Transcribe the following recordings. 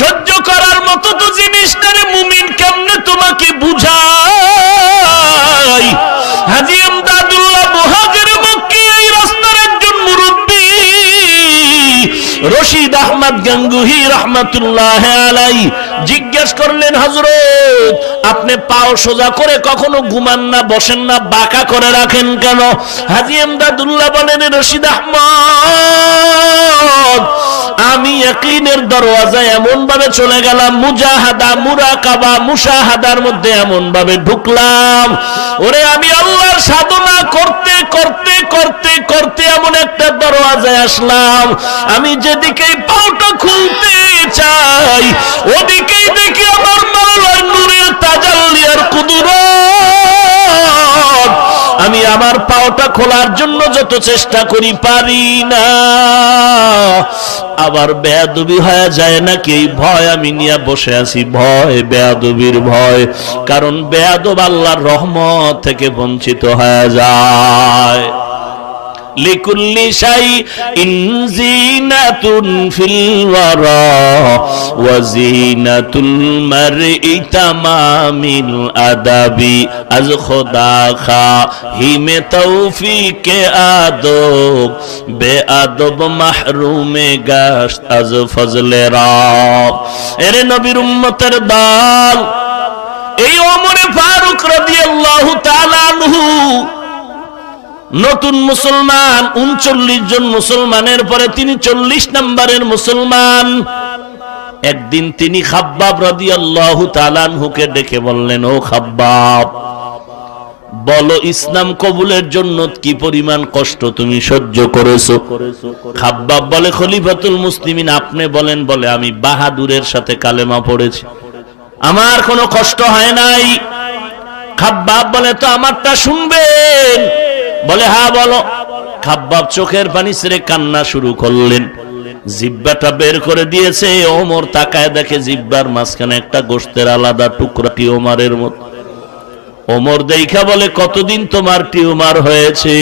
সহ্য করার মতো তো জিনিসটা রে মুমিন, কেমনে তোমাকে বুঝাই? হাজী এমদাদুল্লাহ মুহাজির মক্কি এই রাস্তার একজন মুরব্বী রশিদ আহমদ গাঙ্গুহি রহমাতুল্লাহ আলাইহি জিজ্ঞেস করলেন, হযরত আপনি পাও সোজা করে কখনো ঘুমান না, বসেন না, বাঁকা করে রাখেন কেন? হাজী এমদাদুল্লাহ বলেন, রশিদ আহমদ আমি ইয়াকিনের দরওয়াজায় এমন ভাবে চলে গেলাম, মুজাহাদা মুরাকাবা মুশাহাদার মধ্যে এমন ভাবে ঢুকলাম, ওরে আমি আল্লাহর সাধনা করতে করতে করতে করতে এমন একটা দরওয়াজায় আসলাম, আমি যেদিকেই পাওটা খুলতে চাই ওদিকেই দেখি আমার মাওলার নূরের তাজাল্লি আর কুদরত। আমি আমার পাওটা খোলার জন্য যত চেষ্টা করি পারি না। আবার বেয়াদবি হয়ে যায় নাকি এই ভয় আমি নিয়ে বসে আছি, ভয়, বেয়াদবির ভয়। কারণ বেয়াদব আল্লাহর রহমত থেকে বঞ্চিত হয়ে যায়। লিকুল্লি শাইইন জিনাতুন ফিল ওয়ারা ওয়া জিনাতুল মারই তামামিল আদাবি আজ খোদা খাহিমে তৌফিকে আদব বেআদব মাহরুমে গাশ আজ ফজলে রব। এরে নবীর উম্মতের দল, এই ওমরে ফারুক রাদিয়াল্লাহু তাআলা আনহু নতুন মুসলমান, 39 জন মুসলমানের পরে তিনি 40 নম্বরের মুসলমান। একদিন তিনি খাব্বাব রাদিয়াল্লাহু তাআলা আনহুকে ডেকে বললেন, ও খাব্বাব, বলো ইসলাম কবুলের জন্য কি পরিমাণ কষ্ট তুমি সহ্য করেছো? খাব্বাব বলে, খলিফাতুল মুসলিমিন আপনি বলেন। বলে, আমি বাহাদুরের সাথে কালেমা পড়েছি, আমার কোনো কষ্ট হয় নাই। খাব্বাব বলে, তো আমারটা শুনবেন? বলে, হ্যাঁ বলো। খাব্বাব চোখের পানি ছেড়ে কান্না শুরু করলেন। জিহ্বাটা বের করে দিয়েছে। ওমর তাকায় দেখে জিহ্বার মাঝখানে একটা গোশতের আলাদা টুকরা টিউমারের মতো। ওমর দেখা বলে, কতদিন তোমার টিউমার হয়েছে?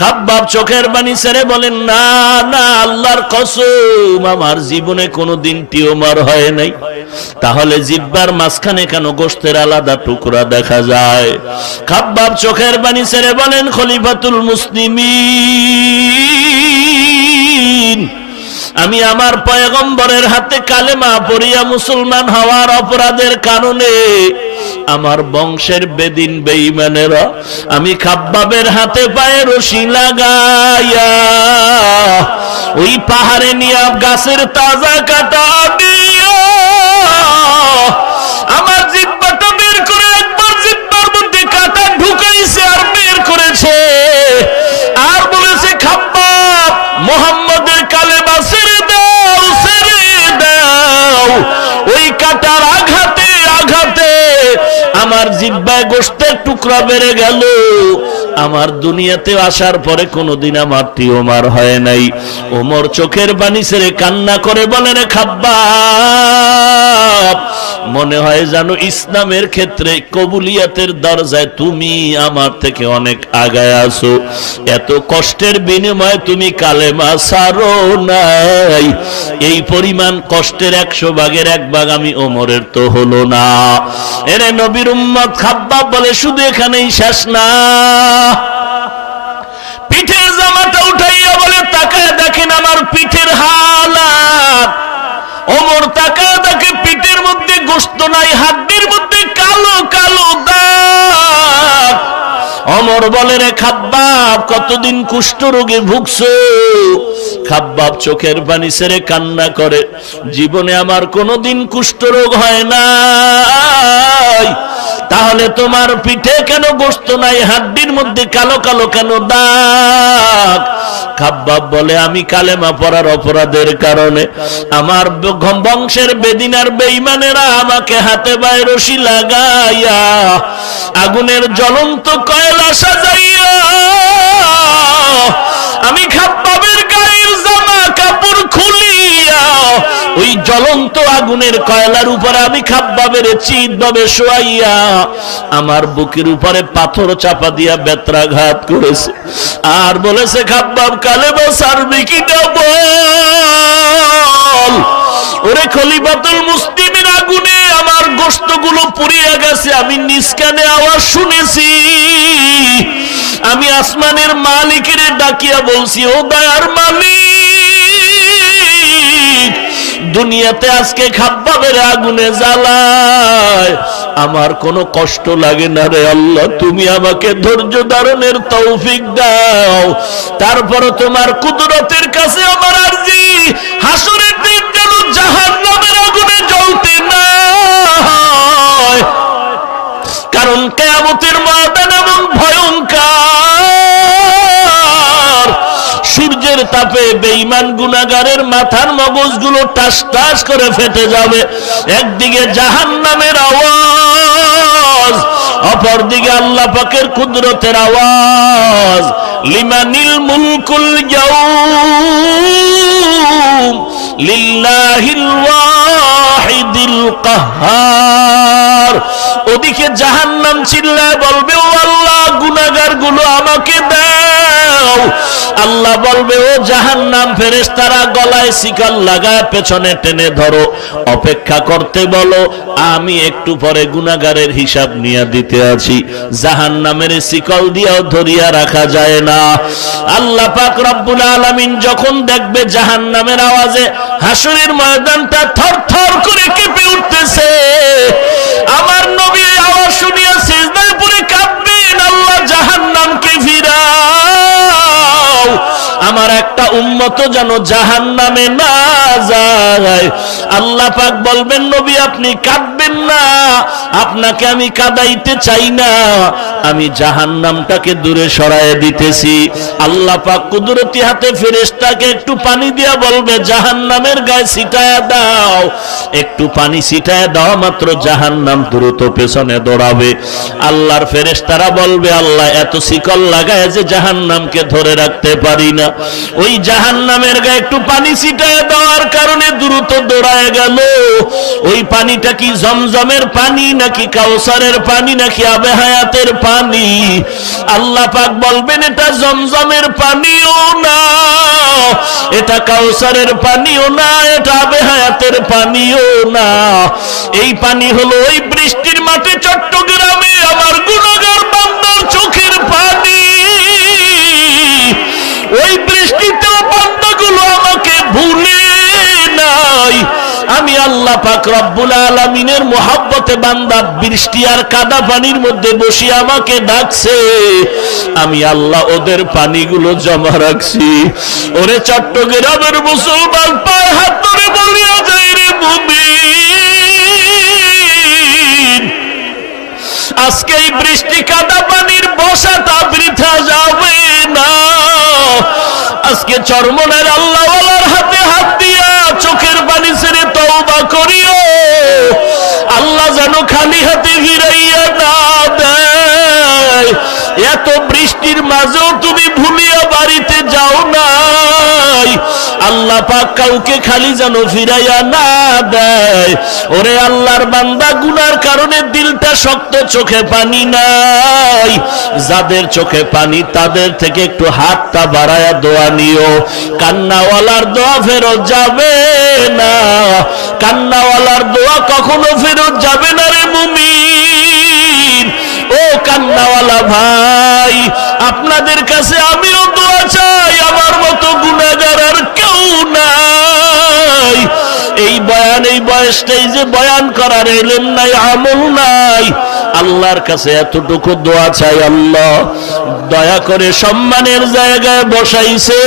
খাব্বাব চোখের পানি ছেড়ে বলেন, না না, আল্লাহর কসম আমার জীবনে কোনোদিন টিউমার হয় নাই। তাহলে জিহ্বার মাঝখানে কেন গোশতের আলাদা টুকরা দেখা যায়? খাব্বাব চোখের পানি ছেড়ে বলেন, খলিফাতুল মুসলিমিন, আমি আমার পয়গম্বরের হাতে কালেমা পড়িয়া মুসলমান হওয়ার অপরাধের কারণে আমার বংশের বেদিন বেঈমানেরা আমি খাব্বাবের হাতে পায়ে রশি লাগাইয়া ওই পাহাড়ে নিয়ে গাছের তাজা কাটা দিয়া আমার জিহ্বাটা বের করে একবার জিহ্বার মধ্যে কাটা ঢুকাইছে আর বের করেছে, আর বলেছে, খাব্বাব মুহাম্মদের কালেমা ছেড়ে দাও, ছেড়ে দাও। ওই কাটার আঘাতে আঘাতে আমার জিহ্বায় গোশতের টুকরা বেড়ে গেল। আমার দুনিয়াতে আসার পরে কোনোদিন আমার টিউমার হয় নাই। ওমর চোখের পানি ছেড়ে কান্না করে বলেন, খাব্বাব, মনে হয় জানো ইসলামের ক্ষেত্রে কবুলিয়াতের দরজায় তুমি আমার থেকে অনেক আগায় আছো। এত কষ্টের বিনিময়ে তুমি কালেমা ছাড়ো নাই। এই পরিমাণ কষ্টের 100 ভাগের 1 ভাগ আমি ওমরের তো হলো না। এরে নবীর উম্মত, খাব্বাব বলে, শুধু এখানেই শেষ না। পিঠের জামাটা উঠাইয়া বলে, তাকায় দেখেন আমার পিঠের হালাত। ওমর তাকায় দেখে পিঠের মধ্যে গোশত নাই, হাড্ডির মধ্যে কালো কালো দাগ। ওমর বলে, রে খাব্বাব, কতদিন কুষ্ঠ রোগে ভুগছো? খাব্বাব চোখের পানি ছেড়ে কান্না করে, জীবনে আমার কোনোদিন কুষ্ঠ রোগ হয় নাই। তাহলে তোমার পিঠে কেন গোশত নাই, হাড্ডির মধ্যে কালো কালো কেন দাগ? খাব্বাব বলে, আমি কালেমা পড়ার অপরাধের কারণে আমার বংশের বেদিনার বেঈমানেরা আমাকে হাতে পায়ে রশি লাগাইয়া আগুনের জ্বলন্ত কয়লা সাজাইয়া আমি খাব্বাবের গায়ের জামা কাপড় খুলিয়া ওই জ্বলন্ত আগুনের কয়লার উপরে আমি খাব্বাবের চিৎভাবে শোয়াইয়া আমার বুকের উপরে পাথর চাপা দিয়া বেত্রাঘাত করেছে। আর বলেছে, খাব্বাব কালেমা ছাড়বি কিনা বল। ওরে খলিফাতুল মুসলিমের আগুনে আমার গোশতগুলো পুড়িয়ে গেছে, আমি নিজ কানে আওয়াজ শুনেছি। আমি আসমানের মালিকের ডাকিয়া বলছি, ও দয়ার মালিক, দুনিয়াতে আজকে খাব্বাবের আগুনে জ্বালায় আমার কোনো কষ্ট লাগে না রে আল্লাহ, তুমি আমাকে ধৈর্য ধারণের তৌফিক দাও। তারপর তোমার কুদরতের কাছে আমার আরজি, হাসরের দিন যেন জাহান্নামের আগুনে জ্বলতে না হয়, কারণ কিয়ামতের ময়দান এমন ভয়ঙ্কর, সূর্যের তাপে বেঈমান গুনাহগারের মাথার মগজগুলো টাস টাস করে ফেটে যাবে। একদিকে জাহান্নামের আওয়াজ, অপরদিকে আল্লাহ পাকের কুদরতের আওয়াজ। লিমানিল মুলকুল ইয়াউম লিল্লাহিল ওয়াহিদিল কাহ্হার। ওদিকে জাহান্নাম চিল্লায় বলবে, ও আল্লাহ, গুনাহগার গুলো আমাকে দাও। আল্লাহ বলবে, ও জাহান্নাম, ফেরেশতারা গলায় শিকল লাগায় পেছনে টেনে ধরো, অপেক্ষা করতে বলো, আমি একটু পরে গুনাহগারের হিসাব নিয়ে দিতে আছি। জাহান্নামের শিকল দিয়েও ধরিয়া রাখা যায় না। আল্লাহ পাক রব্বুল আলামিন যখন দেখবে জাহান্নামের আওয়াজে হাসরের ময়দানটা থরথর করে কেঁপে উঠতেছে, আমার নবী আওয়াজ শুনিয়া সিজদায় পড়ে কাঁদবেন, আল্লাহ জাহান্নামকে ফিরাও, আমার একটা উম্মত যেন জাহান্নামে না যায়। আল্লাহ পাক বলবেন, নবী আপনি কাঁদবেন না, আপনাকে আমি কাঁদাইতে চাই না, আমি জাহান্নামটাকে দূরে সরায় দিতেছি। আল্লাহ পাক কুদরতি হাতে ফেরেশতাকে একটু পানি দিয়া বলবে, জাহান্নামের গায়ে ছিটায়া দাও। একটু পানি ছিটায়া দেওয়া মাত্র জাহান্নাম দ্রুত পেছনে দৌড়াবে। আল্লাহর ফেরেশতারা বলবে, আল্লাহ এত শিকল লাগায় যে জাহান্নামকে ধরে রাখতে পারি না। ওই জাহান্নামের গায়ে একটু পানি ছিটায়া দেওয়ার কারণে দ্রুত দৌড়ায় গেল। ওই পানিটা কি জমজমের পানি নাকি কাউসারের পানি নাকি আবে হায়াতের পানি? আল্লাহ পাক বলবেন, এটা জমজমের পানিও না, এটা কাউসারের পানিও না, এটা আবে হায়াতের পানিও না। এই পানি হলো ওই বৃষ্টির মাঠে চট্টগ্রামে আমার গুনাহগার বান্দার চোখের পানি। ওই বৃষ্টিতে বান্দাগুলো আমাকে ভুলে নাই। আমি আল্লাহ পাক রব্বুল আলামিনের মোহাব্বতে বান্দা বৃষ্টি আর কাদা পানির মধ্যে বসে আমাকে ডাকছে, আমি আল্লাহ ওদের পানিগুলো জমা রাখছি। ওরে চট্টগ্রামের মুসলমান, পায়ে হাত ধরে বলিয়া যায়, রে মুমিন, আজকে এই বৃষ্টি কাদা পানির বসাটা বৃথা যাবে না। আজকে চরমনের আল্লাহওয়ালার হাতে হাত দিয়া চোখের পানি ছেড়ে তওবা করিও, আল্লাহ যেন খালি হাতে ফিরাইয়া না দেয়। এত বৃষ্টির মাঝেও তুমি ভুলিয়া বাড়িতে যাও নাই, আল্লাহ পাক কাউকে খালি যেন ফিরাইয়া না দেয়। ওরে আল্লাহর বান্দা, গুনার কারণে দিলটা শক্ত, চোখে পানি নাই। যাদের চোখে পানি তাদের থেকে একটু হাতটা বাড়ায়া দোয়া নিও। কান্নাওয়ালার দোয়া ফেরত যাবে না, কান্নাওয়ালার দোয়া কখনো ফেরত যাবে না রে মুমিন। ও কান্নাওয়ালা ভাই, আপনাদের কাছে আমিও দোয়া চাই, আমার মতো গুনাহগার আর কেউ নাই। এই বয়ান, এই বয়সটাই যে বয়ান করার ইলম নাই, আমল নাই, আল্লাহর কাছে এতটুকু দোয়া চাই, আল্লাহ দয়া করে সম্মানের জায়গায় বসাইছে